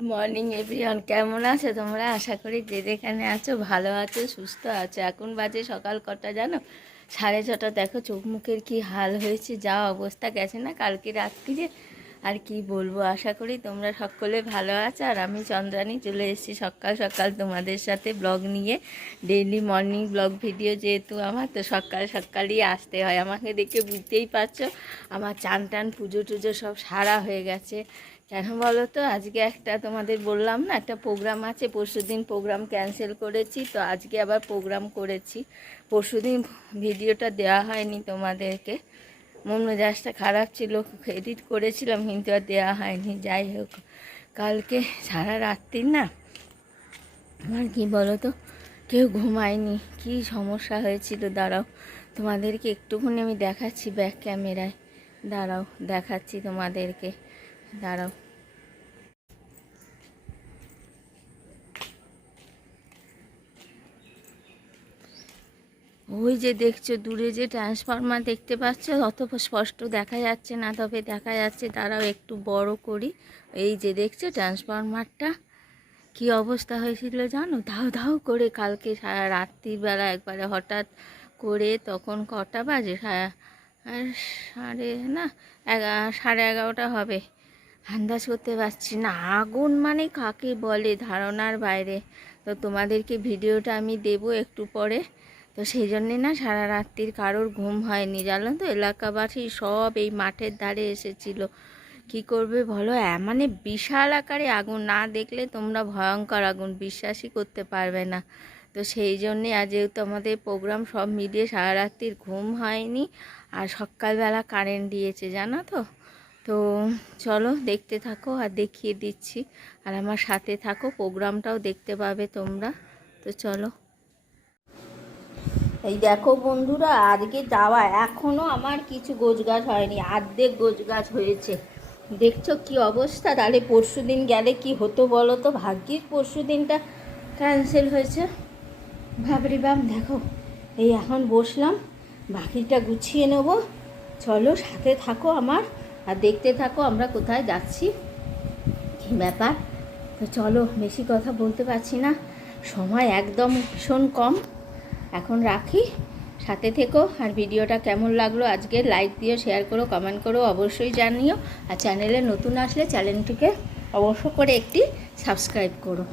Good morning everyone, কেমন আছো তোমরা? আশা করি যে যেখানে আছো ভালো আছো, সুস্থ আছো। এখন বাজে সকাল কটা জানো? 6:30। দেখো চোখ মুখের কি হাল হয়েছে, যা অবস্থা গেছে না কালকে রাত্রিরে। আর কি বলবো, আশা করি তোমরা সকলে ভালো আছো। আর আমি চন্দ্রানী চলে এসেছি সকাল সকাল তোমাদের সাথে ব্লগ নিয়ে। ডেইলি মর্নিং ব্লগ ভিডিও যেহেতু আমার, তো সকাল সকালই আসতে হয়। আমাকে দেখে বুঝতেই পারছো আমার চান টান পুজো টুজো সব সারা হয়ে গেছে। কেন বলো তো, আজকে একটা তোমাদের বললাম না একটা প্রোগ্রাম আছে, পরশুদিন প্রোগ্রাম ক্যান্সেল করেছি, তো আজকে আবার প্রোগ্রাম করেছি। পরশুদিন ভিডিওটা দেওয়া হয়নি তোমাদেরকে, মন মেজাজটা খারাপ ছিল, এডিট করেছিলাম কিন্তু আর দেওয়া হয়নি। যাই হোক, কালকে সারা রাত্রি না আমার কি বলো তো কেউ ঘুমায়নি, কি সমস্যা হয়েছিল দাঁড়াও তোমাদেরকে একটুখানি আমি দেখাচ্ছি ব্যাক ক্যামেরায়। দাঁড়াও দেখাচ্ছি তোমাদেরকে, দাঁড়াও। ওই যে দেখছো দূরে যে ট্রান্সফরমার দেখতে পাচ্ছ, অত স্পষ্ট দেখা যাচ্ছে না, তবে দেখা যাচ্ছে। দাঁড়াও একটু বড় করি। এই যে দেখছো ট্রান্সফরমারটা কি অবস্থা হয়েছিল জানো? ধাউ ধাউ করে কালকে সারা রাত্রিবেলা একবারে হঠাৎ করে, তখন কটা বাজে, সাড়ে না 11:30 হবে, আন্দাজ করতে পারছি না। আগুন মানে কাকে বলে ধারণার বাইরে। তো তোমাদেরকে ভিডিওটা আমি দেব একটু পরে। তো সেই জন্যে না সারা রাত্রির কারোর ঘুম হয়নি জানো তো। এলাকাবাসী সব এই মাঠের ধারে এসেছিল। কি করবে বলো, মানে বিশাল আকারে আগুন, না দেখলে তোমরা ভয়ঙ্কর আগুন, বিশ্বাসই করতে পারবে না। তো সেই জন্যে আজ যেহেতু আমাদের প্রোগ্রাম সব মিলিয়ে সারা রাত্রির ঘুম হয়নি। আর সকালবেলা কারেন্ট দিয়েছে জানো তো। তো চলো দেখতে থাকো আর দেখিয়ে দিচ্ছি, আর আমার সাথে থাকো, প্রোগ্রামটাও দেখতে পাবে তোমরা। তো চলো। এই দেখো বন্ধুরা, আজকে যাওয়া এখনও আমার কিছু গোছগাছ হয়নি, অর্ধেক গোছগাছ হয়েছে। দেখছো কি অবস্থা। তাহলে পরশু দিন গেলে কি হতো বলো তো। ভাগ্যিস পরশু দিনটা ক্যান্সেল হয়েছে, ভাবরি বাপ। দেখো এই এখন বসলাম, বাকিটা গুছিয়ে নেব। চলো সাথে থাকো আমার, আর দেখতে থাকো আমরা কোথায় যাচ্ছি, কী ব্যাপার। তো চলো, বেশি কথা বলতে পারছি না, সময় একদম ভীষণ কম। এখন রাখি, সাথে থেকো। আর ভিডিওটা কেমন লাগলো আজকে লাইক দিও, শেয়ার করো, কমেন্ট করো, অবশ্যই জানিও। আর চ্যানেলে নতুন আসলে চ্যানেলটিকে অবশ্য করে একটি সাবস্ক্রাইব করো।